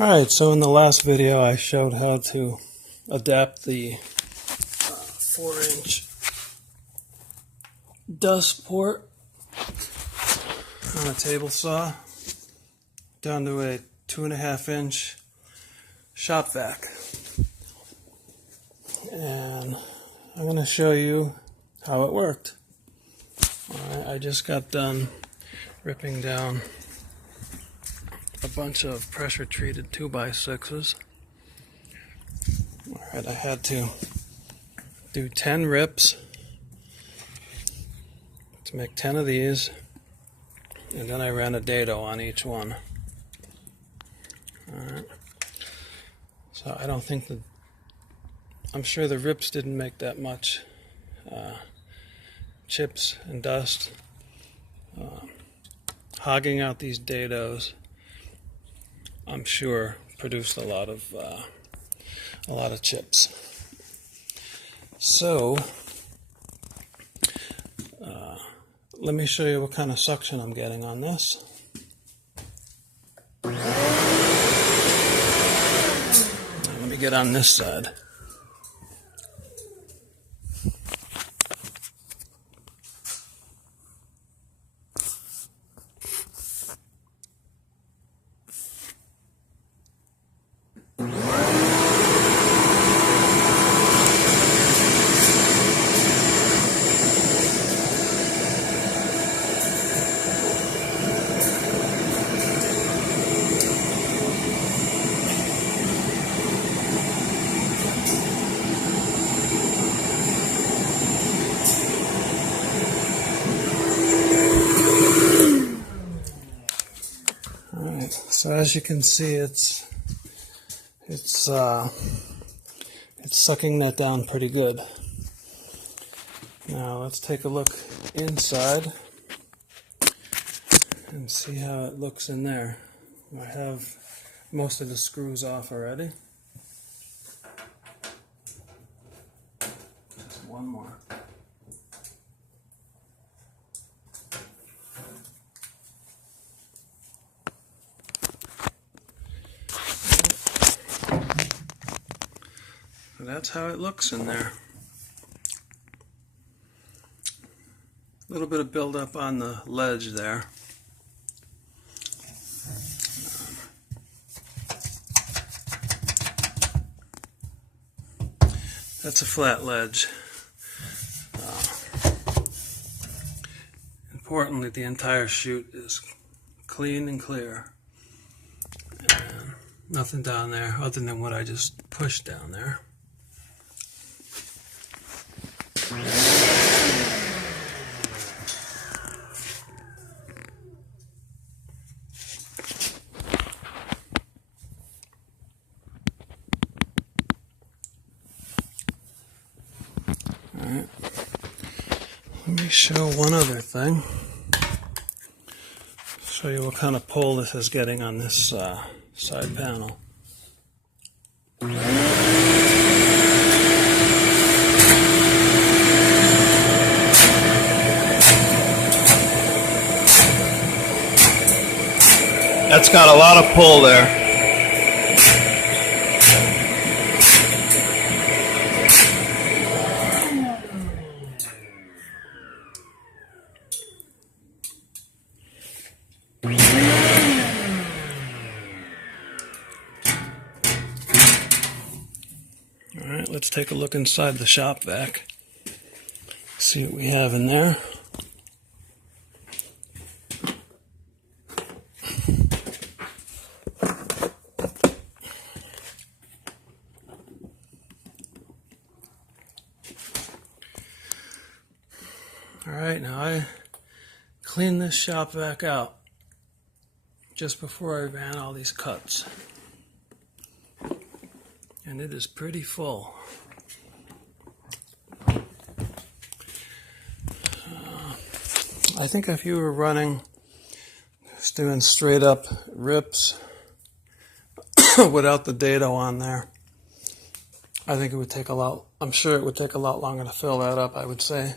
Alright, so in the last video I showed how to adapt the 4-inch dust port on a table saw down to a 2.5-inch shop vac. And I'm going to show you how it worked. Alright, I just got done ripping down a bunch of pressure treated 2x6s. Alright, I had to do 10 rips to make 10 of these, and then I ran a dado on each one. Alright, so I don't think I'm sure the rips didn't make that much chips and dust. Hogging out these dados, I'm sure, produced a lot of chips. So let me show you what kind of suction I'm getting on this. Let me get on this side. So as you can see, it's sucking that down pretty good. Now let's take a look inside and see how it looks in there. I have most of the screws off already. Just one more. That's how it looks in there. A little bit of buildup on the ledge there. That's a flat ledge. Importantly, the entire chute is clean and clear. And nothing down there other than what I just pushed down there. Alright, let me show one other thing. Show you what kind of pull this is getting on this side panel. That's got a lot of pull there. Alright, let's take a look inside the shop vac. See what we have in there. Alright, now I cleaned this shop vac out just before I ran all these cuts. And it is pretty full. I think if you were just doing straight up rips without the dado on there, I think it would take a lot, I'm sure it would take a lot longer to fill that up. I would say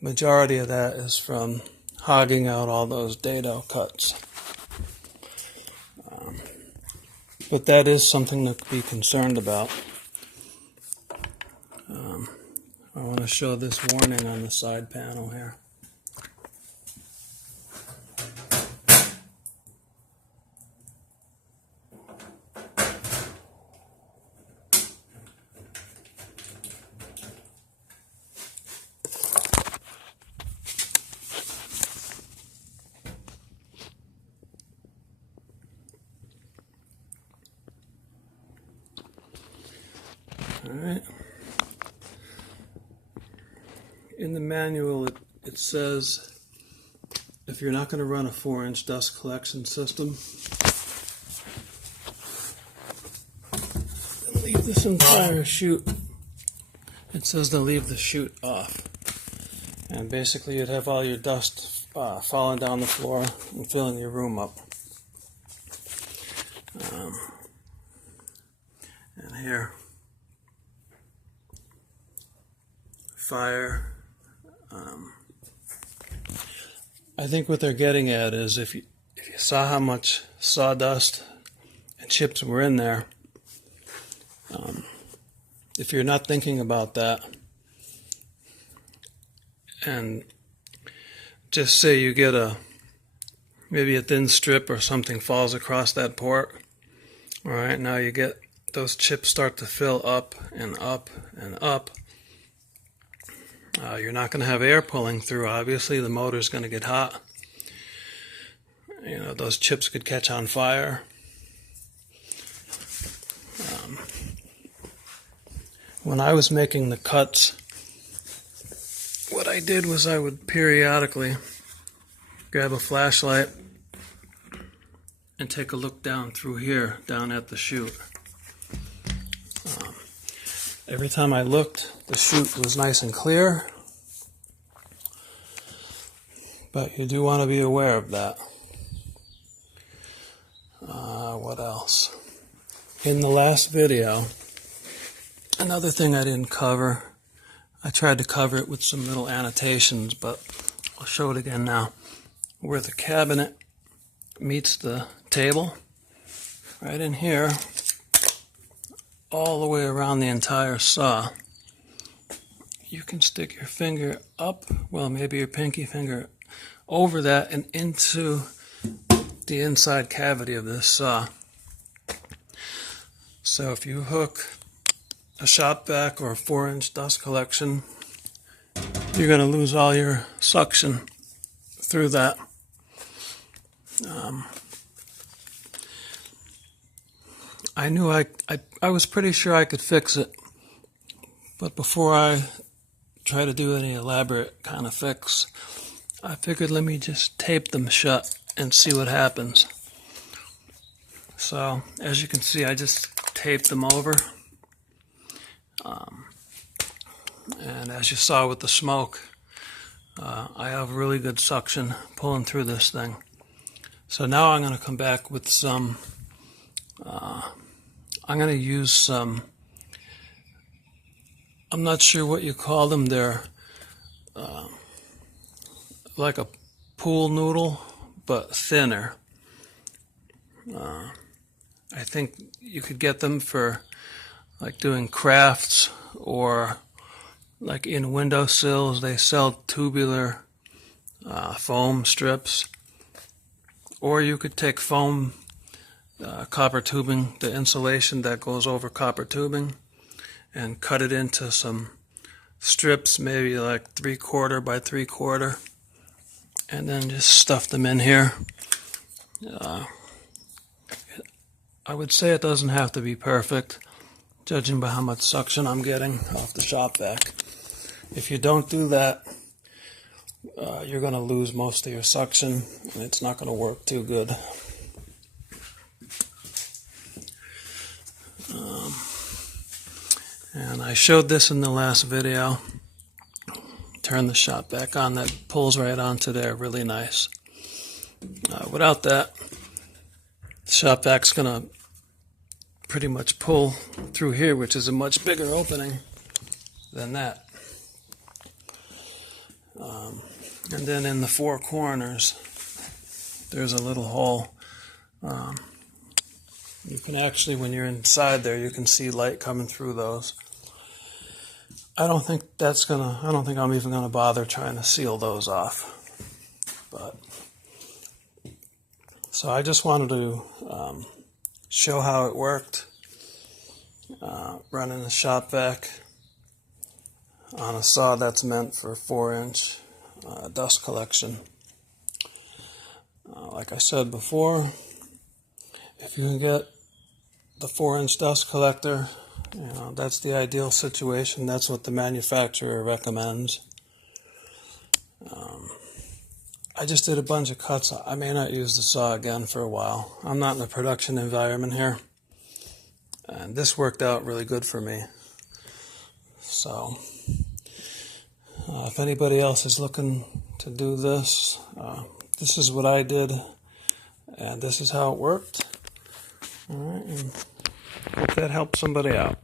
majority of that is from hogging out all those dado cuts. But that is something to be concerned about. I want to show this warning on the side panel here. Alright. In the manual it says if you're not going to run a 4-inch dust collection system, leave this entire chute. It says to leave the chute off. And basically you'd have all your dust falling down the floor and filling your room up. And here, fire. I think what they're getting at is if you saw how much sawdust and chips were in there, if you're not thinking about that, and just say you get maybe a thin strip or something falls across that port, all right, now you get those chips start to fill up and up and up. You're not going to have air pulling through, obviously. The motor's going to get hot. You know, those chips could catch on fire. When I was making the cuts, what I did was I would periodically grab a flashlight and take a look down through here, down at the chute. Every time I looked, the chute was nice and clear, but you do want to be aware of that. What else? In the last video, another thing I didn't cover, I tried to cover it with some little annotations, but I'll show it again now. Where the cabinet meets the table, right in here, all the way around the entire saw, you can stick your finger up, well, maybe your pinky finger over that and into the inside cavity of this saw. So if you hook a shop vac or a 4-inch dust collection, you're going to lose all your suction through that. I knew I was pretty sure I could fix it, but before I try to do any elaborate kind of fix, I figured let me just tape them shut and see what happens. So as you can see, I just taped them over, and as you saw with the smoke, I have really good suction pulling through this thing. So now I'm going to come back with some, I'm going to use some, I'm not sure what you call them, they're like a pool noodle, but thinner. I think you could get them for like doing crafts, or like in windowsills they sell tubular foam strips, or you could take foam copper tubing, the insulation that goes over copper tubing, and cut it into some strips, maybe like 3/4 by 3/4, and then just stuff them in here. I would say it doesn't have to be perfect, judging by how much suction I'm getting off the shop vac. If you don't do that, you're going to lose most of your suction, and it's not going to work too good. And I showed this in the last video. Turn the shop vac on, that pulls right onto there, really nice. Without that, the shop vac's going to pretty much pull through here, which is a much bigger opening than that. And then in the 4 corners, there's a little hole You can actually, when you're inside there, you can see light coming through those. I don't think I'm even gonna bother trying to seal those off. But so I just wanted to show how it worked, running a shop vac on a saw that's meant for 4-inch dust collection. Like I said before, if you can get the 4-inch dust collector, that's the ideal situation. That's what the manufacturer recommends. I just did a bunch of cuts. I may not use the saw again for a while. I'm not in a production environment here, and this worked out really good for me. So if anybody else is looking to do this, this is what I did, and this is how it worked. All right, and hope that helps somebody out.